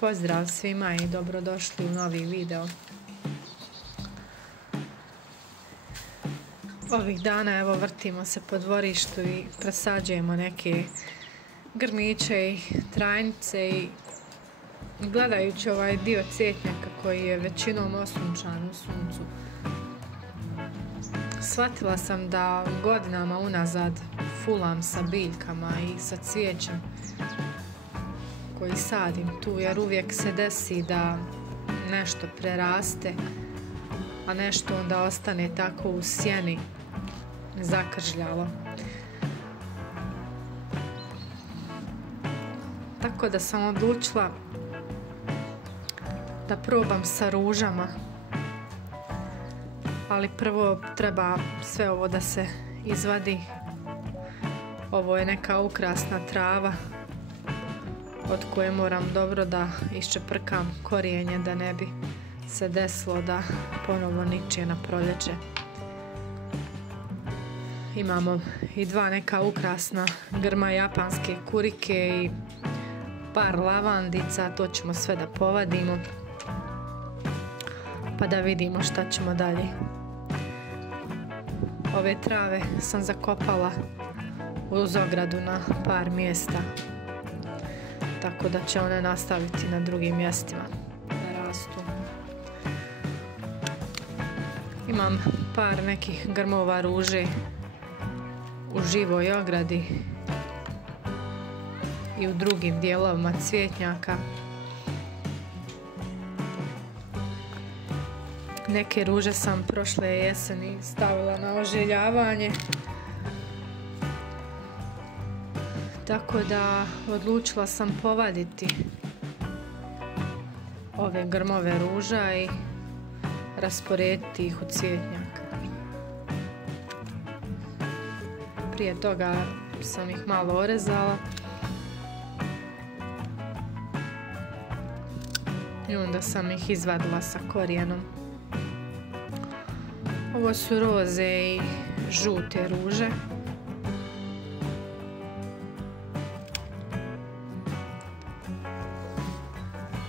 Pozdrav svima i dobrodošli u novi video. Ovih dana evo vrtimo se po dvorištu i presađujemo neke grmiće i trajnice i gledajući ovaj dio cvjetnjaka koji je većinom osunčan u suncu, shvatila sam da godinama unazad fulam sa biljkama i sa cvijećem koji sadim tu, jer uvijek se desi da nešto preraste, a nešto onda ostane tako u sjeni zakržljalo. Tako da sam odlučila da probam sa ružama, ali prvo treba sve ovo da se izvadi. Ovo je neka ukrasna trava od koje moram dobro da iščeprkam korijenje da ne bi se desilo da ponovo ničije na proljeće. Imamo i dva neka ukrasna grma japanske kurike i par lavandica, to ćemo sve da povadimo pa da vidimo šta ćemo dalje. Ove trave sam zakopala uz ogradu na par mjesta, tako da će one nastaviti na drugim mjestima da rastu. Imam par nekih grmova ruže u živoj ogradi i u drugim dijelovima cvjetnjaka. Neke ruže sam prošle jeseni stavila na oželjavanje, tako da odlučila sam povaditi ove grmove ruža i rasporediti ih u cvjetnjak. Prije toga sam ih malo orezala i onda sam ih izvadila sa korijenom. Ovo su roze i žute ruže.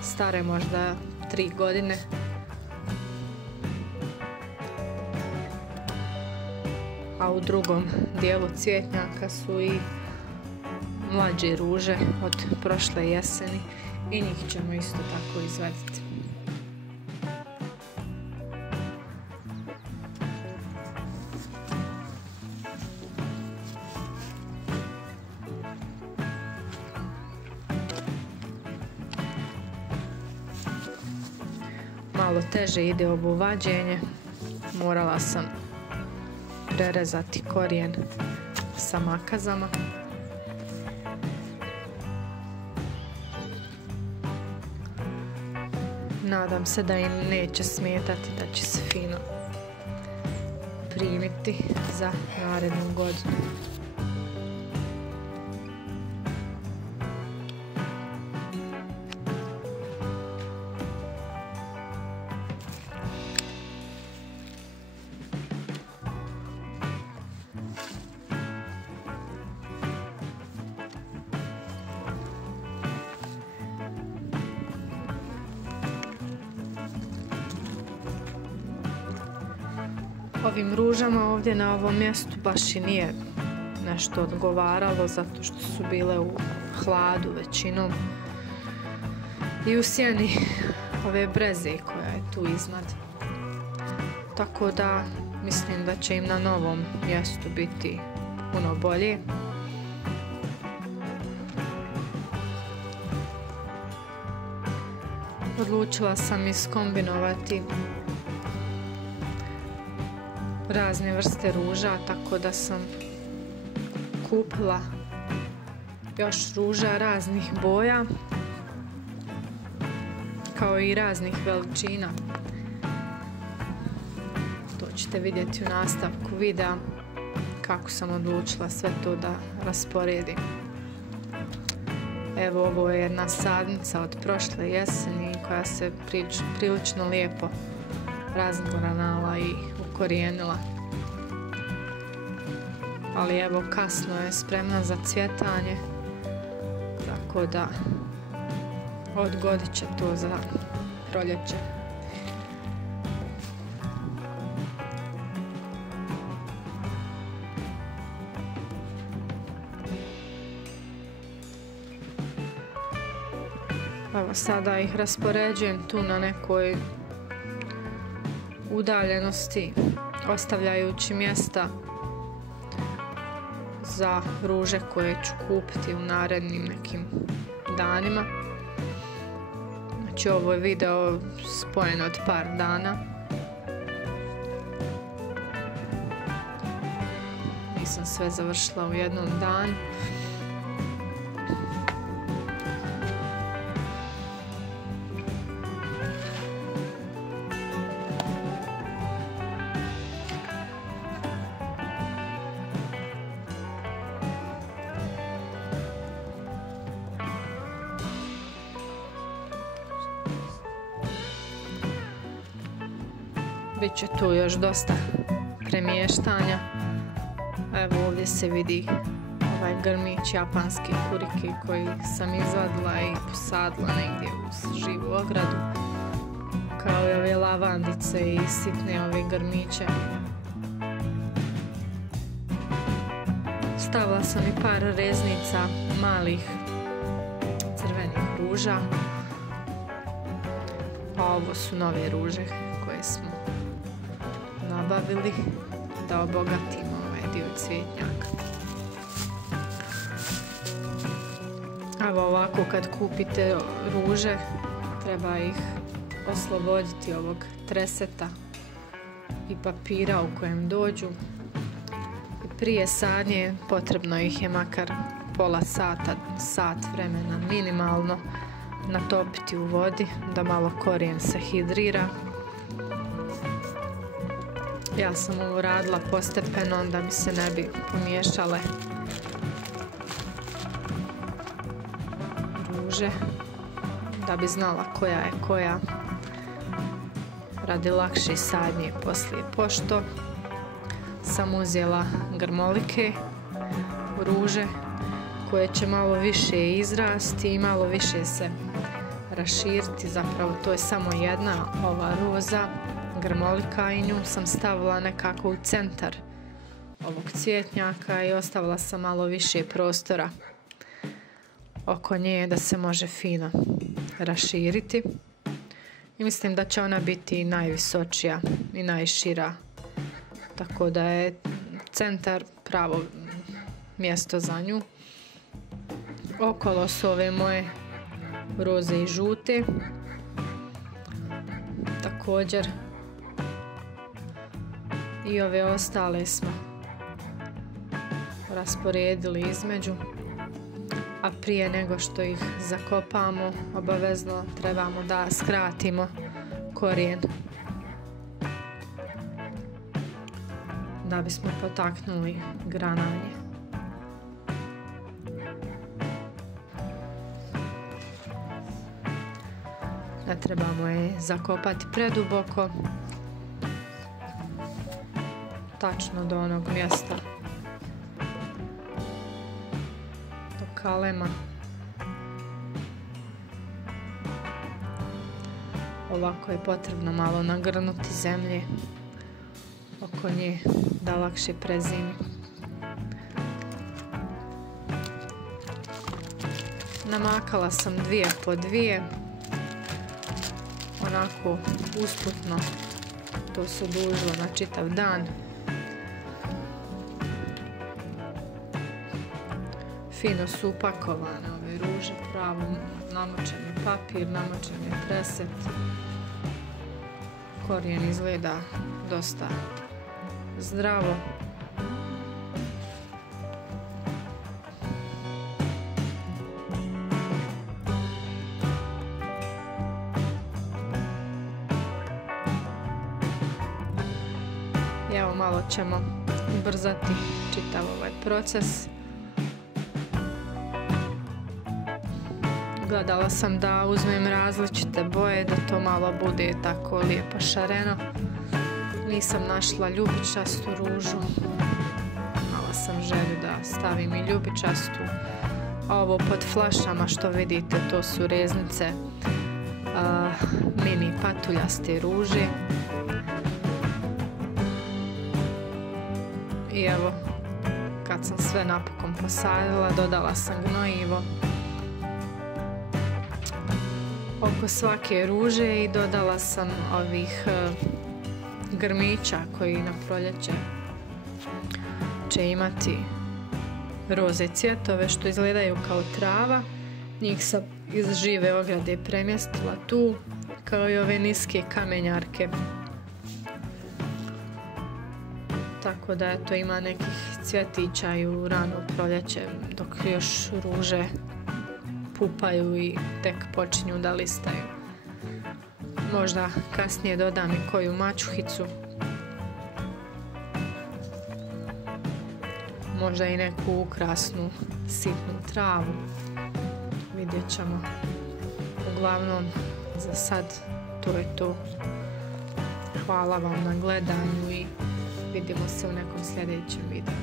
Stare možda 3 godine. A u drugom dijelu cvjetnjaka su i mlađe ruže od prošle jeseni i njih ćemo isto tako izvaditi. Malo teže ide ovo vađenje, morala sam prerezati korijen sa makazama. Nadam se da im neće smetati, da će se fino primiti za narednu godinu. Ovim ružama ovdje na ovom mjestu baš i nije nešto odgovaralo, zato što su bile u hladu većinom i u sjeni ove breze koja je tu iznad. Tako da mislim da će im na novom mjestu biti puno bolje. Odlučila sam iskombinovati razne vrste ruža, tako da sam kupila još ruža raznih boja kao i raznih veličina. To ćete vidjeti u nastavku videa kako sam odlučila sve to da rasporedim. Evo, ovo je jedna sadnica od prošle jeseni koja se prilično lijepo razgranala i ukorijenila. Ali evo, kasno je spremna za cvjetanje, tako da odgodit će to za proljeće. Evo sada ih raspoređujem tu na nekoj udaljenosti, ostavljajući mjesta za ruže koje ću kupiti u narednim nekim danima. Znači ovo je video spojen od par dana. Nisam sve završila u jednom danu. Biće tu još dosta premještanja. Evo ovdje se vidi ovaj grmić japanski kuriki koji sam izvadila i posadila negdje uz živu ogradu. Kao i ove lavandice i sitne ove grmiće. Stavila sam i par reznica malih crvenih ruža. A ovo su nove ruže koje smo nabavili da obogatimo ovaj dio cvjetnjaka. Evo ovako kad kupite ruže treba ih osloboditi ovog treseta i papira u kojem dođu. I prije sadnje potrebno ih je makar pola sata, sat vremena minimalno natopiti u vodi da malo korijen se hidrira. Ja sam ovo radila postepeno da mi se ne bi pomiješale ruže, da bi znala koja je koja radi lakše sadnje poslije. Pošto sam uzela grmolike ruže koje će malo više izrasti i malo više se raširiti, zapravo to je samo jedna ova roza grmolika i nju sam stavila nekako u centar ovog cvjetnjaka i ostavila sam malo više prostora oko nje da se može fino raširiti. I mislim da će ona biti najvisočija i najšira, tako da je centar pravo mjesto za nju. Okolo su ove moje roze i žute. Također i ove ostale smo rasporedili između, a prije nego što ih zakopamo obavezno trebamo da skratimo korijen da bismo potaknuli grananje. Ne trebamo je zakopati preduboko, tačno do onog mjesta, do kalema. Ovako je potrebno malo nagrnuti zemlje oko nje da lakše prezimi. Namakala sam 2 po 2, onako usputno, to se odužilo na čitav dan. Fino su upakovane ove ruže, pravo namočen je papir, namočen je treset. Korijen izgleda dosta zdravo. Evo malo ćemo ubrzati čitav ovaj proces. Gledala sam da uzmem različite boje, da to malo bude tako lijepo šareno. Nisam našla ljubičastu ružu. Imala sam želju da stavim i ljubičastu. Ovo pod flašama što vidite, to su reznice mini patuljaste ruže. I evo, kad sam sve napokon posadila, dodala sam gnojivo oko svake ruže i dodala sam ovih grmića koji na proljeće će imati roze cvjetove što izgledaju kao trava. Njih sam iz žive ograde premjestila tu, kao i ove niske kamenjarke. Tako da eto, ima nekih cvjetića i u rano proljeće dok još ruže pupaju i tek počinju da listaju. Možda kasnije dodam i koju mačuhicu. Možda i neku ukrasnu sitnu travu. Vidjet ćemo. Uglavnom, za sad to je to. Hvala vam na gledanju i vidimo se u nekom sljedećem videu.